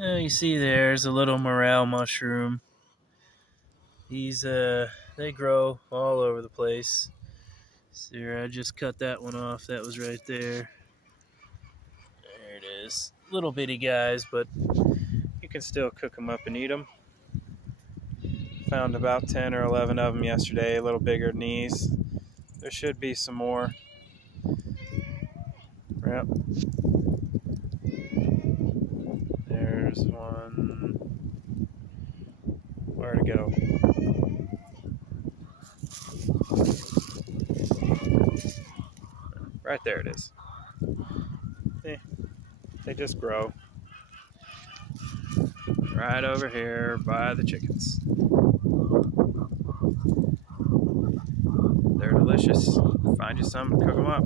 You see there's a little morel mushroom. They grow all over the place. See here, I just cut that one off. That was right there. There it is. Little bitty guys, but you can still cook them up and eat them. Found about 10 or 11 of them yesterday, a little bigger than these. There should be some more. Yep. There's one. Where to go? Right there it is. See? They just grow. Right over here by the chickens. They're delicious. Find you some and cook them up.